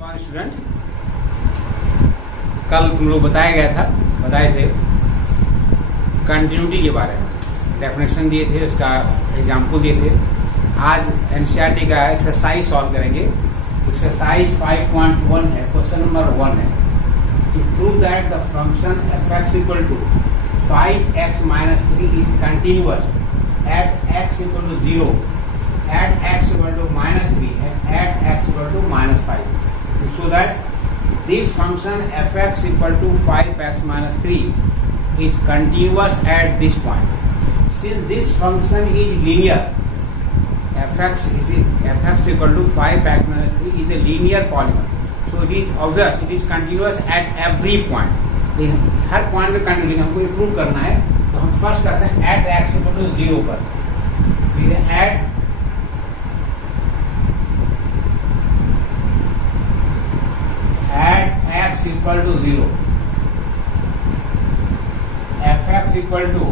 Morning student. कल तुम लोग बताए थे कंटिन्यूटी के बारे में, डेफिनेशन दिए थे, उसका एग्जाम्पल दिए थे। आज एनसीईआरटी का एक्सरसाइज सॉल्व करेंगे। एक्सरसाइज 5.1 है, क्वेश्चन नंबर 1 है। To prove that the function f(x) equal to 5x minus 3 is continuous at x equal to 0, at x equal to minus 3 and at x equal to minus 5. So that this function f(x) equal to 5x minus 3 is continuous at this point. Since this function is linear, f(x) equal to 5x minus 3 is a linear polynomial. So it is obvious it is continuous at every point. Her point में continuous हमको ये prove करना है, तो हम first करते हैं at x equal to 0 पर। फिर at x equal to 0, f(x) equal to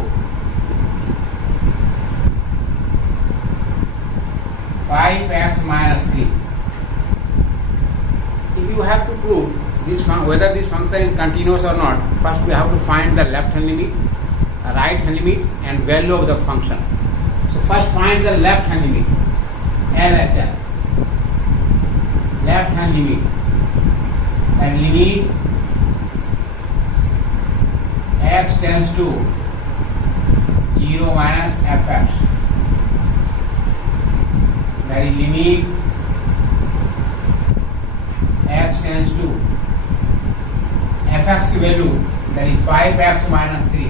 5x minus 3. If you have to prove this whether this function is continuous or not, first we have to find the left hand limit, right hand limit, and value of the function. So first find the left hand limit, LHL, left hand limit. And limit x tends to 0 minus f(x). That is limit x tends to f(x) की value, that is 5x minus 3.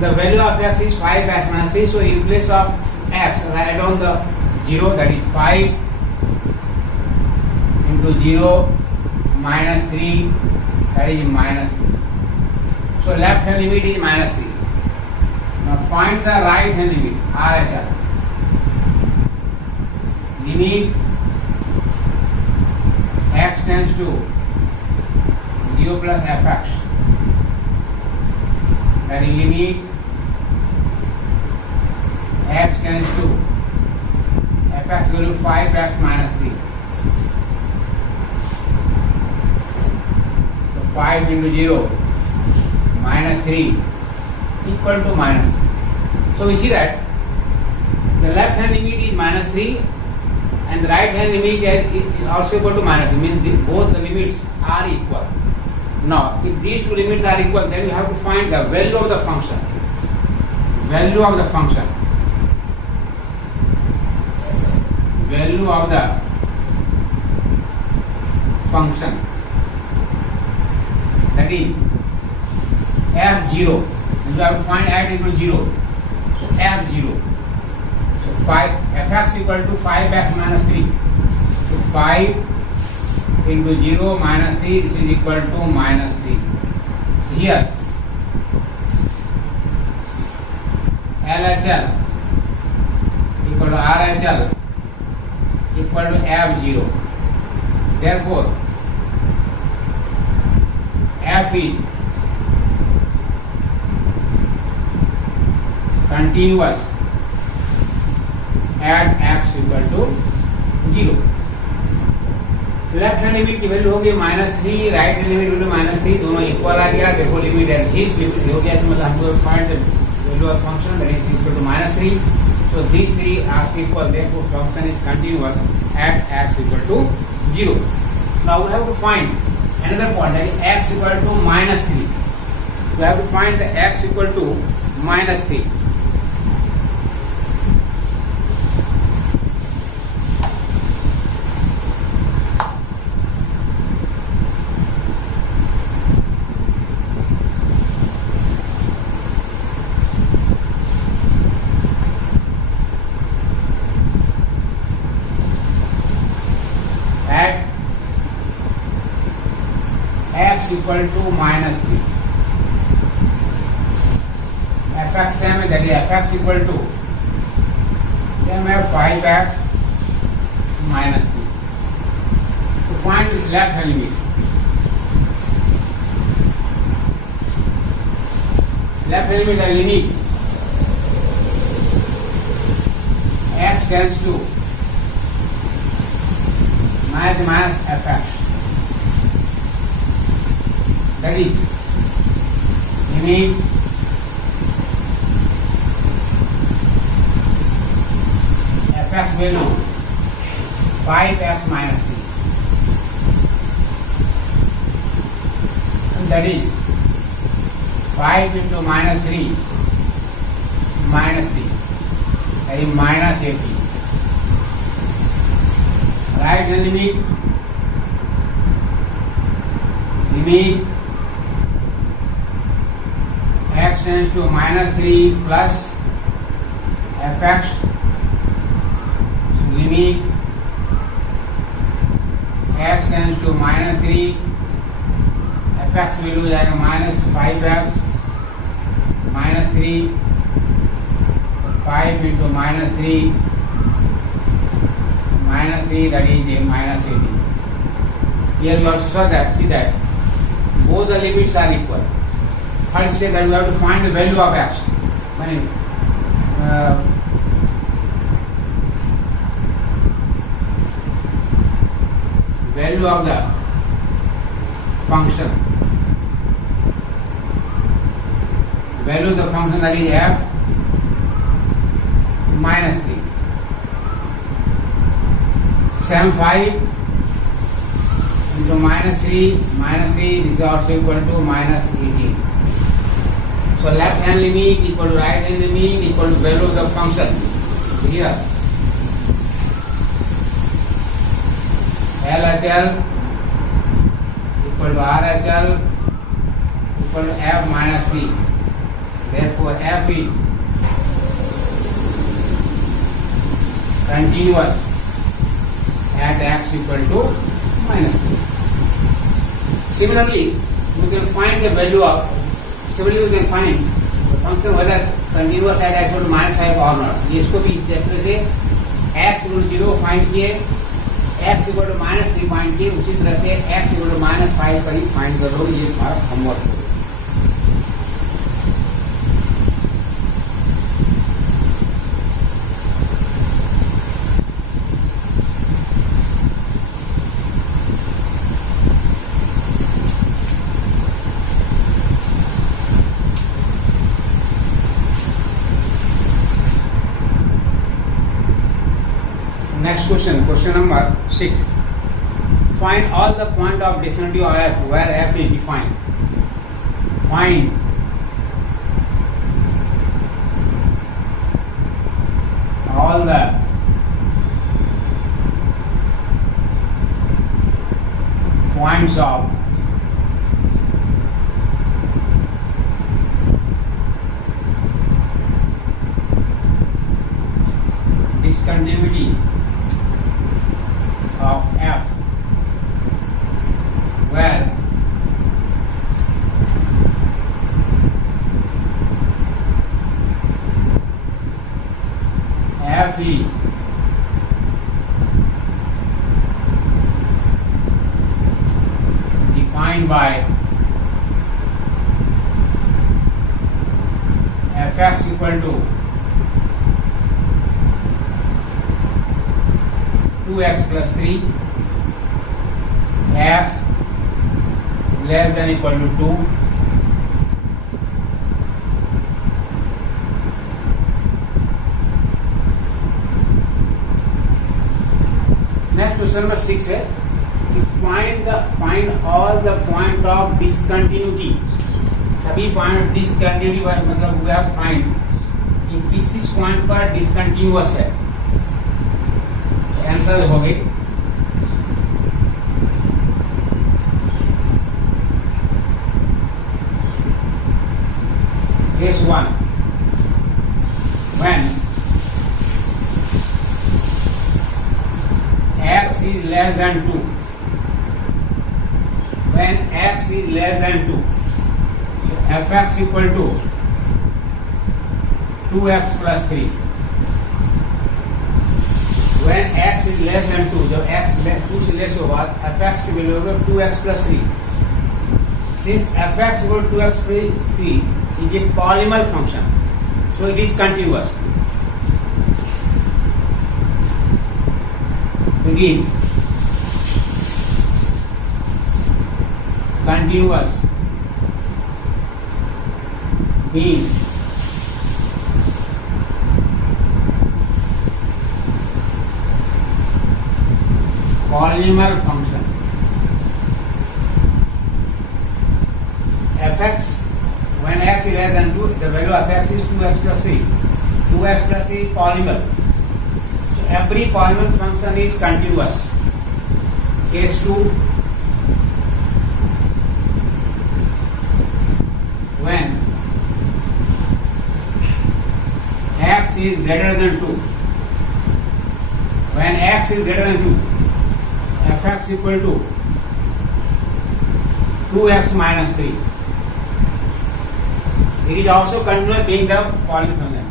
The value of x is 5x minus 3. So in place of x, write down the 0, that is 5 into 0 minus 3, that is minus 3. So left hand limit is minus 3. Now find the right hand limit, RHL. Limit x tends to 0 plus f(x). That is limit x tends to f(x) equal to 5x minus 3. 5 into 0 minus 3 equal to minus 3. So we see that the left hand limit is minus 3 and the right hand limit is also equal to minus 3. Means both the limits are equal. Now if these two limits are equal, then you have to find the value of the function. Value of the function. Value of the function. That is f(0). You have to find f equal to 0. So f(0). So f(x) equal to 5x minus 3. So 5 into 0 minus 3, this is equal to minus 3. Here LHL equal to RHL equal to f(0). Therefore f is continuous at x equal to 0. Left hand limit की value होगी -3, right hand limit value -3, दोनों equal आ गया। देखो limit exist, limit हो गया, इसमें मतलब हमको find value of function that is equal to -3. So this three are equal, therefore function is continuous at x equal to 0. Now we have to find another point, that is x equal to minus 3. We have to find the x equal to minus 3. At x equal to minus 3. f(x) same है, that is f(x) equal to same है 5x minus 3. To find its left hand limit. Left hand limit है limit x tends to minus fx. That is limit fx value 5x minus 3. And that is 5 into minus 3 minus 3. That is minus 18. Right hand limit x tends to minus 3 plus fx. Limit x tends to minus 3, fx value जाएगा minus 5x minus 3, 5 into minus 3 minus 3, that is minus 18. Here you also saw that, see that both the limits are equal. Third step that you have to find the value of x. Value of the function. Value of the function, that is f minus 3. Same 5 into minus 3 is also equal to minus 18. So left hand limit equal to right hand limit equal to value of the function. Here LHL equal to RHL equal to f minus 3. Therefore f is continuous at x equal to minus 3. Similarly, you can find the value of, you can find the function whether continuous at x equal to minus 5 or not. इसको भी इस तरह से x equal to 0 find किए, x equal to minus 3 find किए, उसी तरह से x equal to minus 5 पर ही फाइंड करो. ये हमारा होमवर्क है. Next question, question number 6. Find all the point of vicinity of f where f is defined. Find all the points of discontinuity of f where f is defined by fx equal to 2x plus 3, x less than equal to 2, next question number 6 है कि find all the point of discontinuity. सभी point discontinuity मतलब हुआ find कि किस point पर discontinuous है. Answer हो गई case 1 when x is less than 2. When x is less than 2, fx equal to 2x plus 3. When x is less than 2, जब x 2 से लेस होगा, fx की वैल्यू होगा 2x plus 3. Since fx equal to 2x plus 3 is a polynomial function, so it is continuous. Begin continuous being polynomial function fx when x is less than 2, the value of x is 2x plus 3. 2x plus 3 is polynomial. So every polynomial function is continuous. Case 2, when x is greater than 2. When x is greater than 2, fx equal to 2x minus 3. It is also continuous being the polynomial function.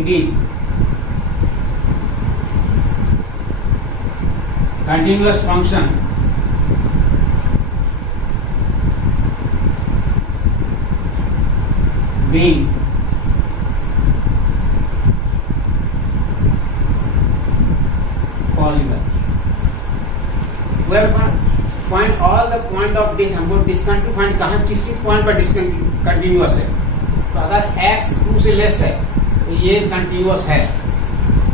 It is continuous function being polynomial. We have find all the point of this, हमको discontinue find कहाँ किस point पर discontinuous है. तो अगर x 2 से less है तो ये कंटिन्यूअस है.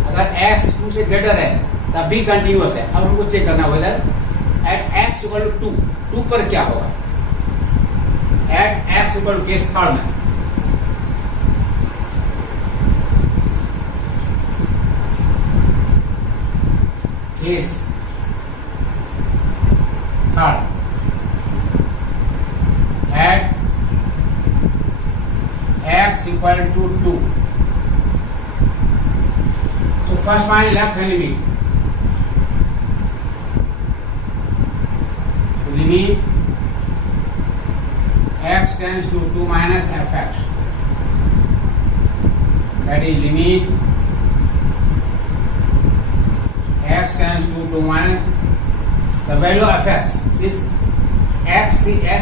अगर x 2 से ग्रेटर है तब भी कंटिन्यूअस है. अब हमको चेक करना होगा एट x इक्वल टू 2 पर क्या होगा. At x equal to case third में case third at x equal to 2. So first find left hand limit. Limit x tends to 2 minus fx. That is limit x tends to 2 minus the value of x is x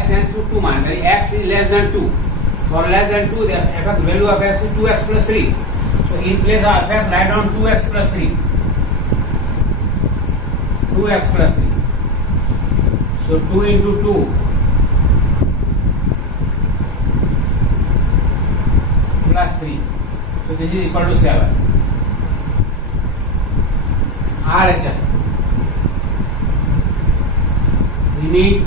tends to 2 minus x is less than 2. For less than 2, the fx value of x is 2x plus 3. So in place of fx, write down 2x plus 3. 2x plus 3. So 2 into 2 plus 3. So this is equal to 7. RHS. Limit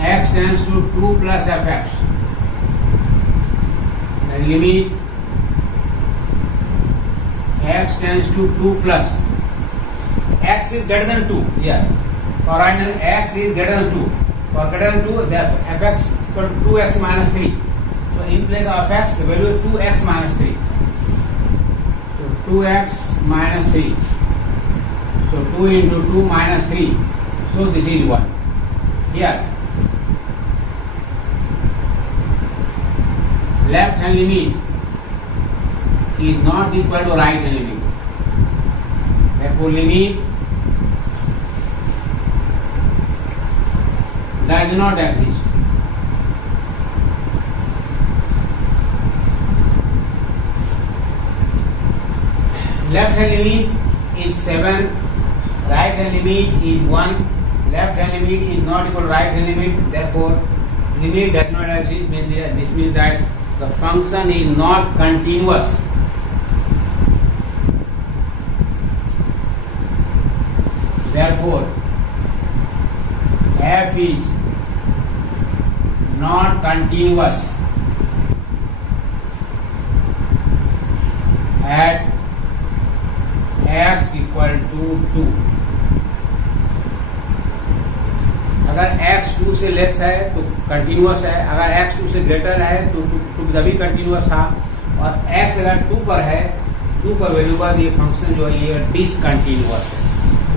x tends to 2 plus fx. Then limit x tends to 2 plus x is greater than 2 here. For x is greater than 2. For greater than 2, the fx equal to 2x minus 3. So in place of fx, the value is 2x minus 3. So 2x minus 3. So 2 into 2 minus 3. So this is 1. Here, left hand limit is not equal to right hand limit. Therefore, limit does not exist. Left hand limit is 7. Right hand limit is 1. Left hand limit is not equal to right hand limit. Therefore, limit does not exist. This means that the function is not continuous. Therefore, f is not continuous at x equal to 2. अगर x 2 से less है तो continuous है. अगर x 2 से greater है तो तभी कंटिन्यूअस था. और x अगर 2 पर है, 2 पर वैल्यू पर ये फंक्शन जो है ये डिसकंटिन्यूअस है.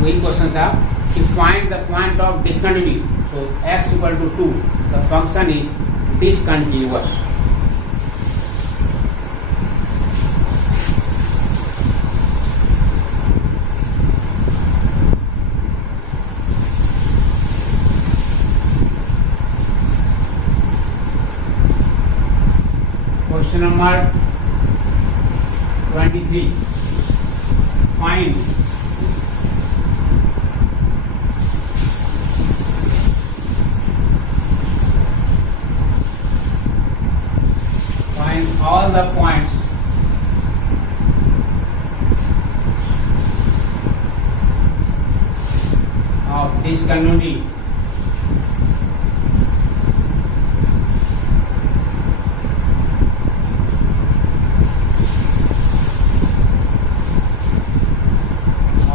वही क्वेश्चन था कि find the point of discontinuity. तो x equal to 2, the function is discontinuous. Question number 23. Find all the points of discontinuity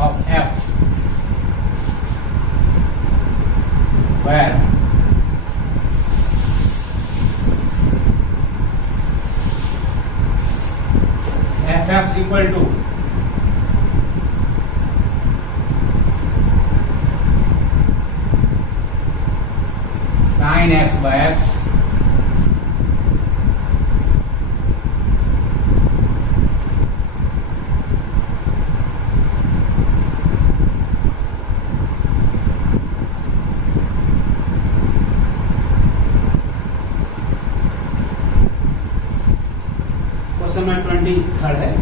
of f, where fx equal to sin x by x question number 23 है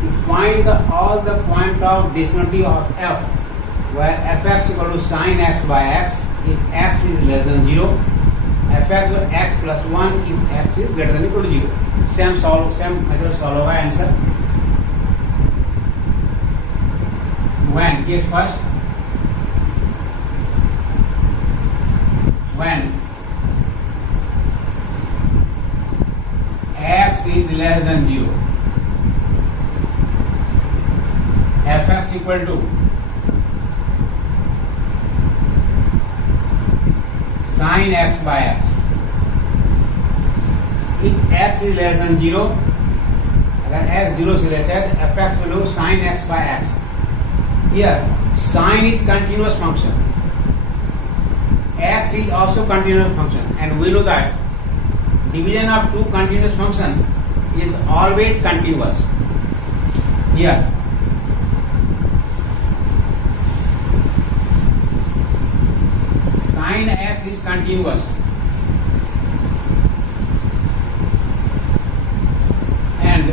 to find all the point of discontinuity of f where fx equal to sin x by x if x is less than 0, fx or x plus 1 if x is greater than equal to 0. same method solve होगा answer. When case first, when x is less than 0, fx equal to sin x by x. If x is less than 0, अगर x 0 से less है तो fx will be sin x by x. Here sin is continuous function, x is also continuous function, and we know that division of two continuous function is always continuous. Here sin x is continuous and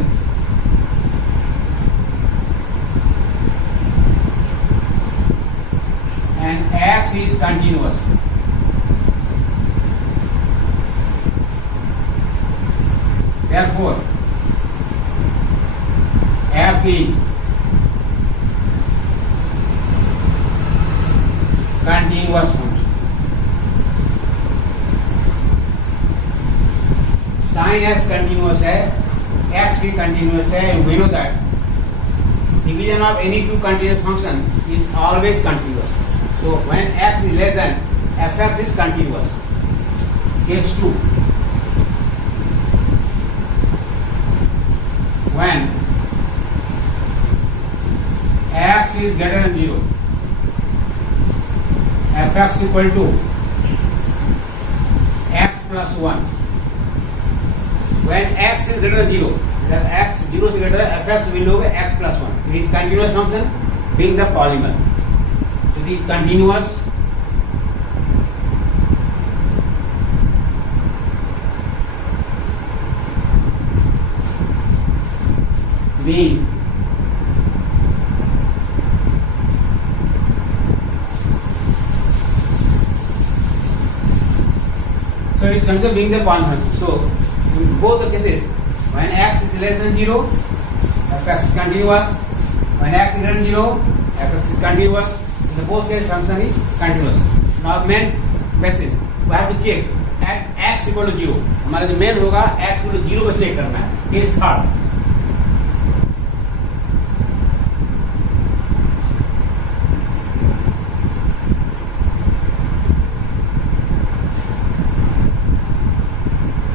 x is continuous. Therefore, f is continuous function. Sin x continuous है, x भी continuous है, and we know that division of any two continuous function is always continuous. So when x is less than, fx is continuous. Case 2. When x is greater than 0, fx equal to x plus 1. When x is greater than 0, that x 0 is greater than fx will be x plus 1. It is continuous function being the polymer. It is continuous being so it is considered being the polymer. So in both the cases, when x is less than 0, fx is continuous. When x is greater than 0, fx is continuous. In the both cases, function is continuous. Now main basis we have to check at x equal to 0. हमारा जो main होगा x equal to 0 पे check करना है. Case third.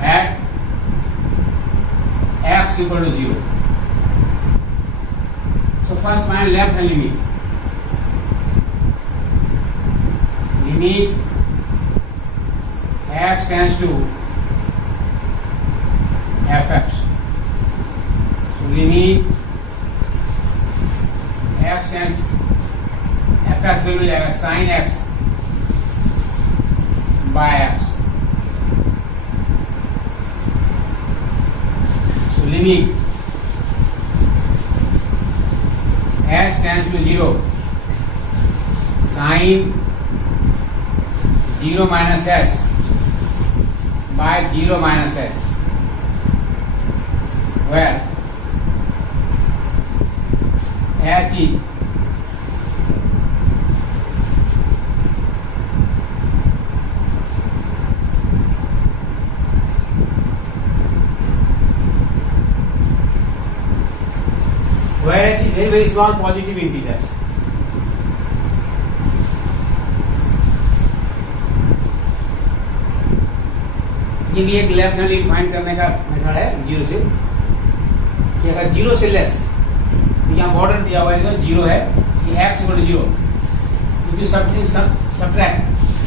At x equal to 0. So first find left hand limit. Limit x tends to fx. So limit x tends fx will be like sin x by x. So limit x tends to 0, sin 0 minus x by 0 minus x. where h is very very small positive integers. ये भी एक left hand find करने का method है zero से, कि अगर zero से लेस, यहाँ बॉर्डर दिया हुआ है जो जीरो है, कि एक्स इक्वल टू जीरो, क्योंकि सब्ट्रैक्ट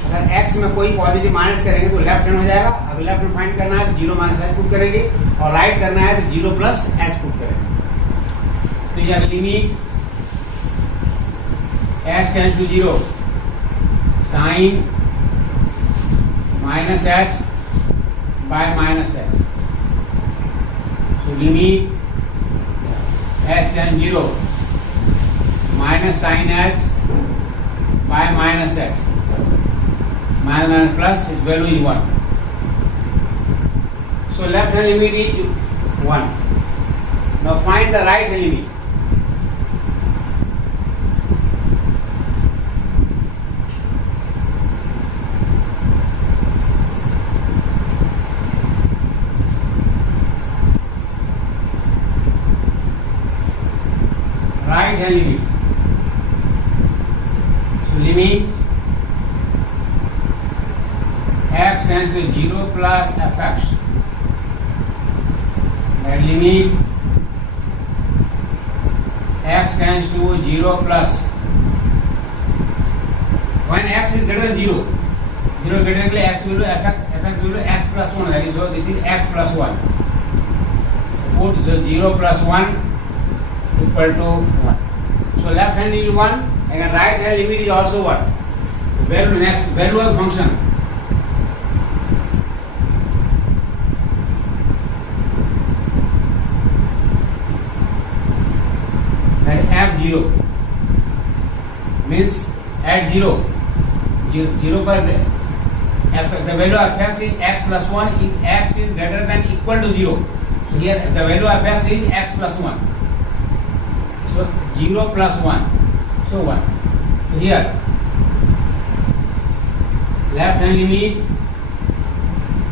अगर एक्स में कोई पॉजिटिव माइनस करेंगे तो लेफ्ट हैंड हो जाएगा, अगर लेफ्ट हैंड फाइंड करना है तो जीरो माइनस एच पुट करेंगे, और राइट करना है तो जीरो प्लस एच पुट करेंगे. तो यह limit h tends to zero sine minus h by minus h. So limit h tends 0 minus sin h by minus h. Minus plus its value is 1. So left hand limit is 1. Now find the right hand limit. Right hand limit. So limit x tends to 0 plus fx. That limit x tends to 0 plus. When x is greater than 0, 0 greater than x will be fx, fx will be x plus 1. That is, so this is x plus 1. Put 0 plus 1 equal to 1. So left hand limit 1 and right hand limit is also 1. Value next value of function. That is f0 means at 0 per f, the value of fx is x plus 1 if x is greater than equal to 0. So here the value of fx is x plus 1. So 0 plus 1, so 1. So here left hand limit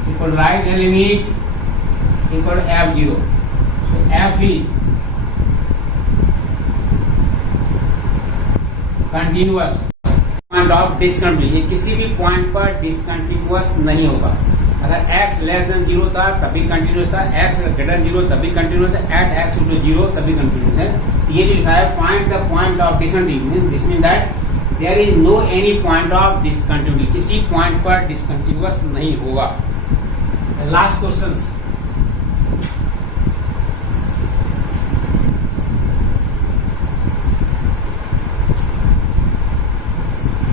equal to right hand limit equal to f0. So f is continuous point of discontinuous, ये किसी भी point पर discontinuous नहीं होगा. अगर x less than 0 था तभी continuous था, x ग्रेटर देन 0 तभी कंटिन्यूअस है, एट x इक्वल टू 0 तभी कंटिन्यूअस है. ये जो लिखा है find the point of discontinuous, this mean that there is no any point of discontinuous, किसी पॉइंट पर डिसकंटिन्यूअस नहीं होगा. Last questions.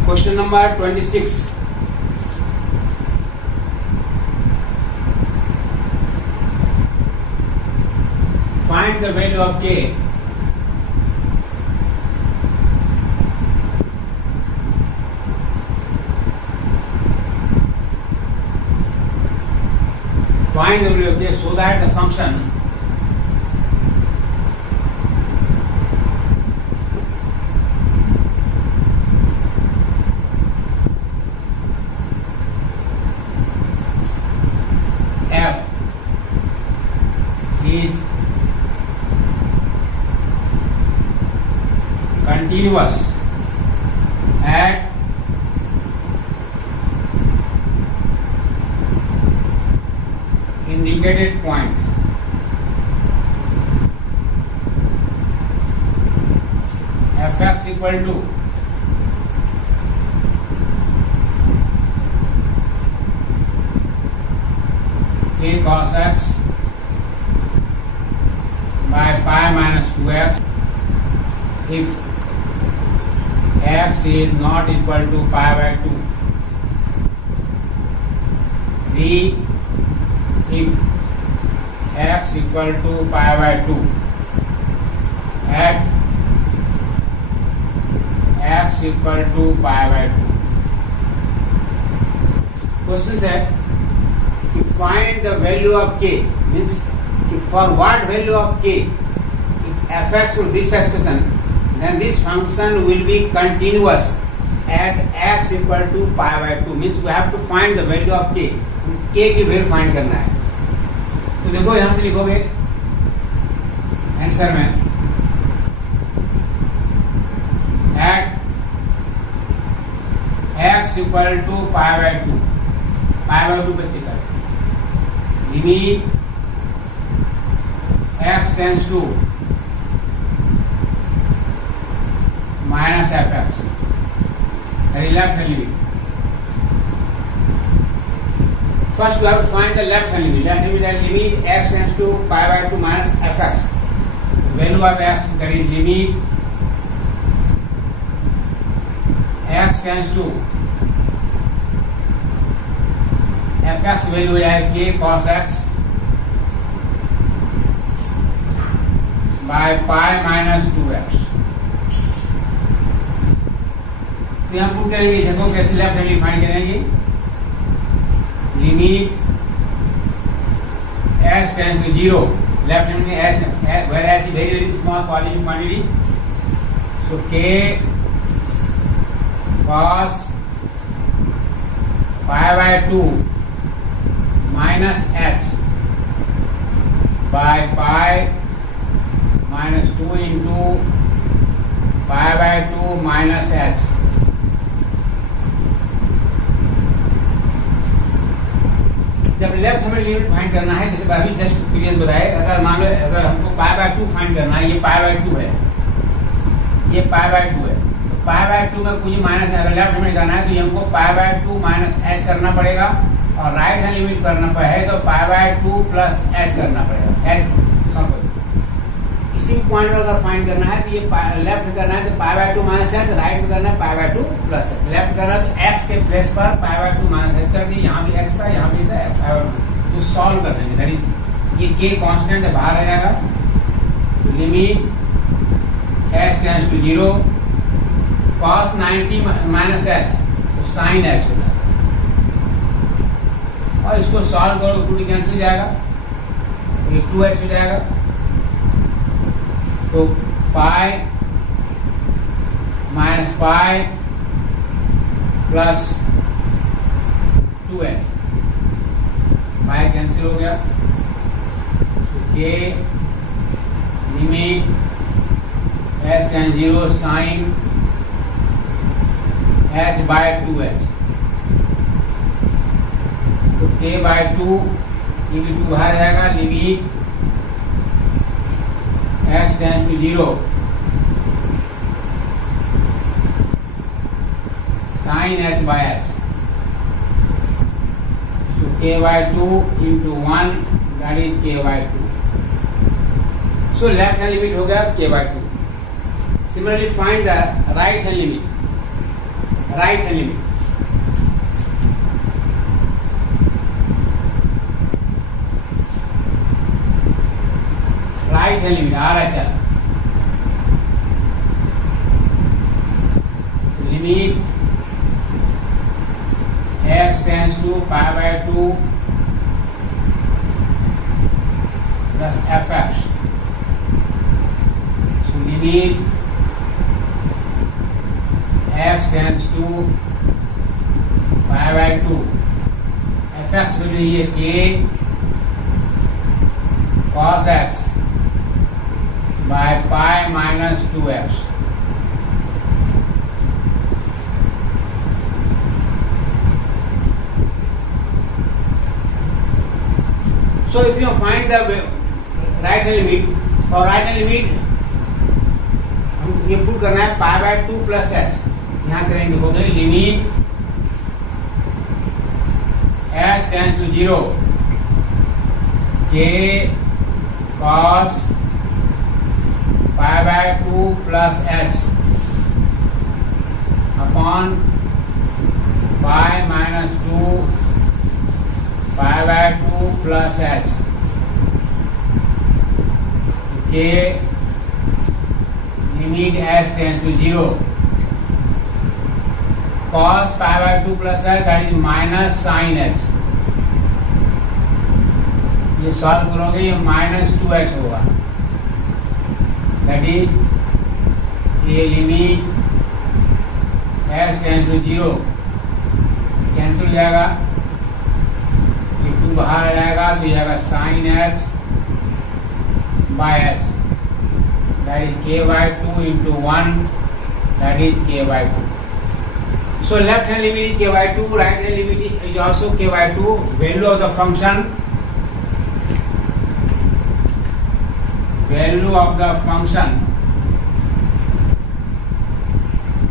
Question number 26. Find the value of k find the value of k so that the function f is continuous at indicated point. Fx equal to k cos x by pi minus 2x if x is not equal to pi by 2. B if x equal to pi by 2 at x equal to pi by 2. Question है कि find the value of k means कि for what value of k f(x) with this expression, then this function will be continuous at x equal to pi by 2. Means we have to find the value of k. k की value find करना है. तो देखो यहां से लिखोगे answer में at x equal to pi by 2. pi by 2 बच्चे का limit x tends to minus f(x), that is left hand limit. First we have to find the left hand limit. Left hand limit, that limit x tends to pi by 2 minus f(x). Value of x, that is limit x tends to f(x) value हो जाए k cos x by pi minus 2x. तो यहाँ prove करेंगे. देखो कैसे left hand find करेंगे. Limit x tends to 0. Left hand में h where h very very small positive quantity. So k cos pi by 2 minus h by pi minus 2 into pi by 2 minus h. जब left हमें limit find करना है, जैसे अभी just previous बताए, अगर मान लो अगर हमको पाई बाय 2 फाइंड करना है, ये पाई बाय 2 है, ये पाई बाय 2 है, तो पाई बाय 2 में कुछ माइनस, अगर लेफ्ट हमें करना है तो ये हमको पाई बाय 2 माइनस एच करना पड़ेगा, और राइट हैंड लिमिट करना पड़ेगा तो पाई बाय 2 प्लस एच करना पड़ेगा. एच इसी पॉइंट पर अगर फाइंड करना है तो ये लेफ्ट करना है तो पाई बाय 2 माइनस एच, राइट में करना है पाई बाय 2 प्लस एच. लेफ्ट करना है तो एक्स के प्लेस पर पाई बाय 2 माइनस एच कर दी. यहाँ भी एक्स था, यहाँ भी था, तो सॉल्व कर देंगे. दैट इज ये के कांस्टेंट है, बाहर आ जाएगा. Limit x tends to 0 cos 90 minus h, तो साइन एच हो जाएगा. और इसको सॉल्व करो, 2 कैंसिल हो जाएगा, ये 2x हो जाएगा. तो pi minus pi plus 2x, pi cancel हो गया. तो k limit x tends 0 sine h by 2h. तो k बाय 2, ये भी 2 बाहर जाएगा. Limit x tends to 0 sin h by h. So k by 2 into 1, that is k by 2. So left hand limit हो गया k by 2. Similarly find the right hand limit. Right hand limit. Right hand limit आ रहा है. चल limit x tends to pi by 2 plus f(x). So limit x tends to pi by 2, f(x) value ये k cos x by pi minus 2x. So if you find the right hand limit, for right hand limit हम ये put करना है pi by 2 plus h. यहाँ करेंगे, देखोगे limit h tends to 0 k cos pi by 2 plus h upon pi minus 2 pi by 2 plus h. k limit h tends to 0 cos pi by 2 plus h, that is minus sin h. ये solve करोगे ये -2h होगा, that is ये limit h tend to 0 cancel हो जाएगा, ये 2 बाहर आ जाएगा तो जाएगा sin h by h, that is k by 2 into 1, that is k by 2. So left hand limit is k by 2, right hand limit is also k by 2. Value of the function,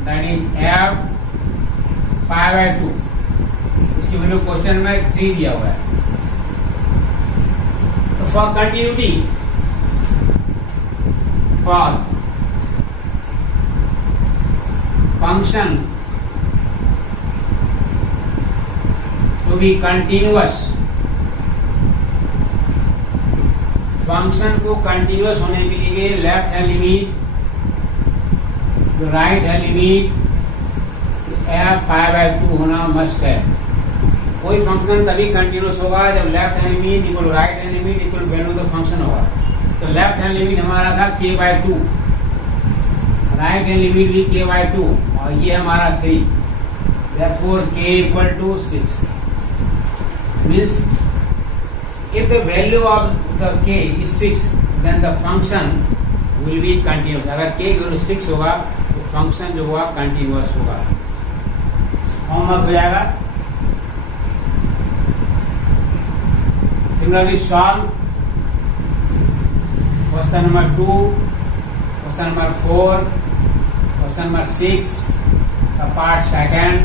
that is f pi by 2. इसकी value question में 3 दिया हुआ है। तो for continuity, for function to be continuous, function को continuous होने के लिए left hand limit, right hand limit f pi by 2 होना मस्ट है। कोई फंक्शन तभी कंटिन्यूअस होगा जब left hand limit equal right hand limit equal value of the function होगा। तो लेफ्ट हैंड लिमिट हमारा था k by 2, right hand limit भी k by 2 और ये हमारा 3, therefore k equal to 6 means if the value of the k is 6 then the function will be continuous. अगर k equal to 6 होगा तो function जो होगा कंटिन्यूअस होगा। होमवर्क हो जाएगा। Similarly solve question number 2, question number 4, question number 6, the part second,